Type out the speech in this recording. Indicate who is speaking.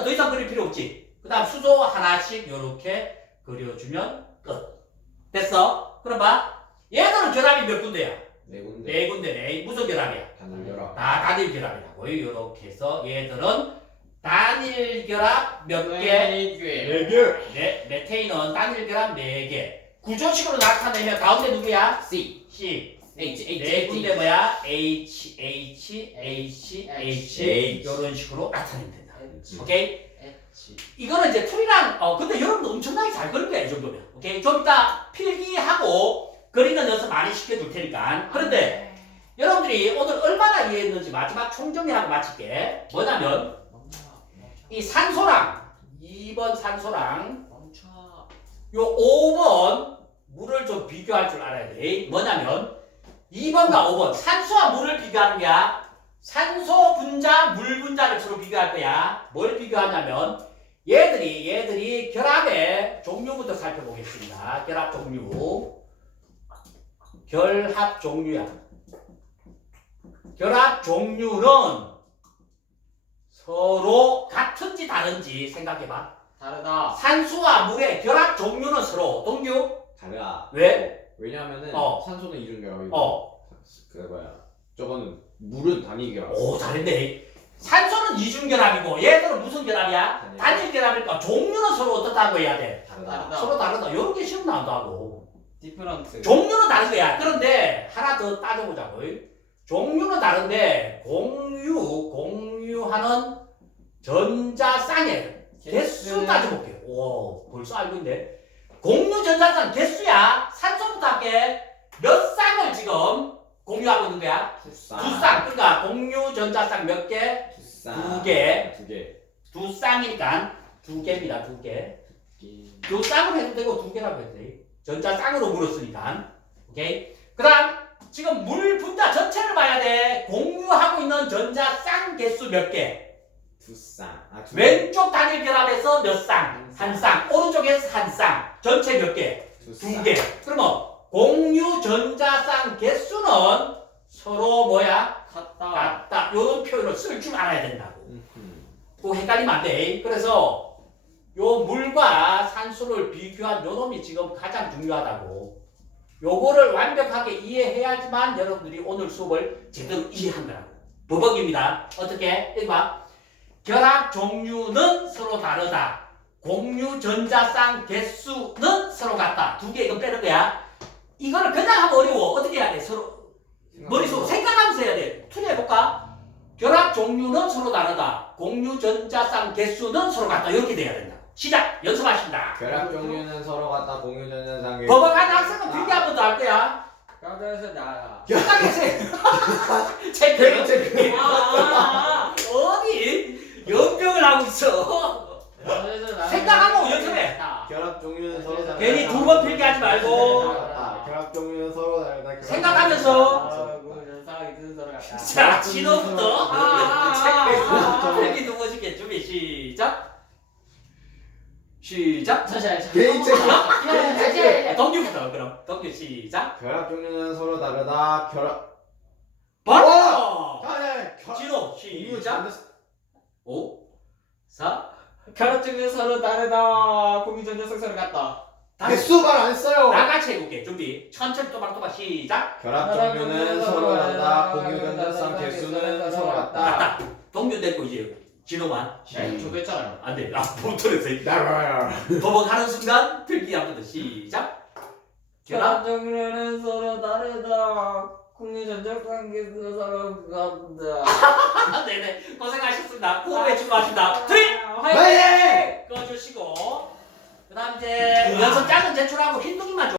Speaker 1: 됐어. 더 이상 그릴 필요 없지. 그 다음 수소 하나씩 요렇게 그려주면 끝. 됐어? 그럼 봐. 얘들은 결합이 몇 군데야?
Speaker 2: 네 군데.
Speaker 1: 네 군데네. 무슨 결합이야?
Speaker 2: 단일 결합.
Speaker 1: 다 단일 결합이라고. 요렇게 해서 얘들은 단일 결합 몇 개?
Speaker 3: 네 개.
Speaker 2: 네 개.
Speaker 1: 네, 메테인은 단일 결합 4개. 구조식으로 나타내면 가운데 누구야?
Speaker 3: C.
Speaker 1: C.
Speaker 3: H. H.
Speaker 1: 네 군데 뭐야? H, H, H, H.
Speaker 2: H.
Speaker 1: 이런 식으로 나타내면 된다.
Speaker 3: H.
Speaker 1: 오케이?
Speaker 3: H.
Speaker 1: 이거는 이제 풀이랑, 근데 여러분도 엄청나게 잘 그릴 거야, 이 정도면. 오케이? 좀 이따 필기하고 그리는 연습 많이 시켜줄 테니까. 그런데 여러분들이 오늘 얼마나 이해했는지 마지막 총정리하고 마칠게. 뭐냐면, 이 산소랑, 2번 산소랑,
Speaker 3: 멈춰.
Speaker 1: 요 5번 물을 좀 비교할 줄 알아야 돼. 뭐냐면 2번과 5번 산소와 물을 비교하는 거야. 산소 분자, 물 분자를 서로 비교할 거야. 뭘 비교하냐면 얘들이 결합의 종류부터 살펴보겠습니다. 결합 종류. 결합 종류야. 결합 종류는 서로 같은지 다른지 생각해봐.
Speaker 3: 다르다.
Speaker 1: 산소와 물의 결합 종류는 서로 동규?
Speaker 2: 다르다.
Speaker 1: 왜?
Speaker 2: 왜냐면은
Speaker 1: 어.
Speaker 2: 산소는 이중 결합이고 그 뭐야 저거는 물은 단위 결합.
Speaker 1: 오 잘했네. 산소는 이중 결합이고 얘들은 무슨 결합이야? 단일 결합이니까 종류는 서로 어떻다고 해야 돼?
Speaker 2: 다르다.
Speaker 1: 서로 다르다. 이런 게 시험 나온다고.
Speaker 3: 디퍼런트.
Speaker 1: 종류는 다른 거야. 그런데 하나 더 따져보자고. 종류는 다른데 공유하는 전자쌍의 개수 따져볼게요. 오, 벌써 알고 있네. 공유 전자쌍 개수야. 산소부터 할게. 몇 쌍을 지금 공유하고 있는 거야?
Speaker 2: 두
Speaker 1: 두
Speaker 2: 쌍.
Speaker 1: 쌍. 그러니까 공유 전자쌍 몇 개?
Speaker 2: 두 쌍.
Speaker 1: 두 개.
Speaker 2: 두 개.
Speaker 1: 두 쌍이니까 두 개입니다. 두 개. 두 쌍으로 해도 되고 두 개라고 해도 돼. 전자쌍으로 물었으니까. 오케이? 그 다음 지금 물 분자 전체를 봐야 돼. 공유하고 있는 전자쌍 개수 몇 개?
Speaker 2: 두 쌍. 두 개.
Speaker 1: 왼쪽 단일 결합에서 몇 쌍? 한 쌍. 오른쪽에서 한 쌍. 전체 몇 개?
Speaker 2: 두
Speaker 1: 두
Speaker 2: 쌍.
Speaker 1: 개. 그러면 공유 전자쌍 개수는 서로 뭐야?
Speaker 3: 같다.
Speaker 1: 같다. 이런 표현을 쓸 줄 알아야 된다고.
Speaker 2: 음흠.
Speaker 1: 꼭 헷갈리면 안 돼. 그래서 요 물과 산소를 비교한 요 놈이 지금 가장 중요하다고. 요거를 완벽하게 이해해야지만 여러분들이 오늘 수업을 제대로 이해한 거라고. 버벅입니다. 어떻게? 여기 봐. 결합 종류는 서로 다르다. 공유 전자쌍 개수는 서로 같다. 두 개 이거 빼는 거야. 이거를 그냥 하면 어려워. 어떻게 해야 돼? 서로 머릿속으로 생각하면서 해야 돼. 투자해볼까? 결합 종류는 서로 다르다. 공유 전자쌍 개수는 서로 같다. 이렇게 돼야 된다. 시작! 연습하십니다.
Speaker 2: 결합 종류는 서로 같다. 공유 전자쌍 개수.
Speaker 1: 버벅하는 학생은 필기 한 번 더 할 거야.
Speaker 3: 가져서 나가.
Speaker 1: 생각해서 체크. 어디 연병을 하고 있어. 생각하고 연습해.
Speaker 2: 결합 종류는 서로 다르다.
Speaker 1: 괜히 두 번 필기하지 말고.
Speaker 2: 결합 종류는 서로 다르다. 결합
Speaker 1: 생각하면서. 자, 진호부터 체크해서 필기 두 번씩 준비 시작. 시작.
Speaker 2: 개인 체크.
Speaker 1: 동규부터 그럼. 동규 시작.
Speaker 2: 결합 종류는 서로 다르다. 결합.
Speaker 1: 바로.
Speaker 2: 아네.
Speaker 1: 진호 시작. 5, 4.
Speaker 3: 결합 중에 서로 다르다. 공유 전자쌍 서로 같다.
Speaker 2: 개수 말 안 했어요.
Speaker 1: 나같이 해볼게. 준비. 천천히 또박또박 시작.
Speaker 2: 결합 종류는 서로 다르다. 공유 전자쌍 개수는 서로 같다.
Speaker 1: 맞다. 동규 됐고 이제 진호만.
Speaker 3: 저도 했잖아요.
Speaker 1: 안 돼. 못 들었어.
Speaker 2: 나가야.
Speaker 1: 버벅하는 순간 필기 한 번 더 시작.
Speaker 3: 결합 종류는 서로 다르다. 공유 전자쌍 개수 서로 같다.
Speaker 1: 네네. 고생하셨습니다. 호흡에 집중하십니다. 트리!
Speaker 2: 화이팅!
Speaker 1: 꺼주시고. 그 다음 이제 연습장은 제출하고 흰둥이만 줘.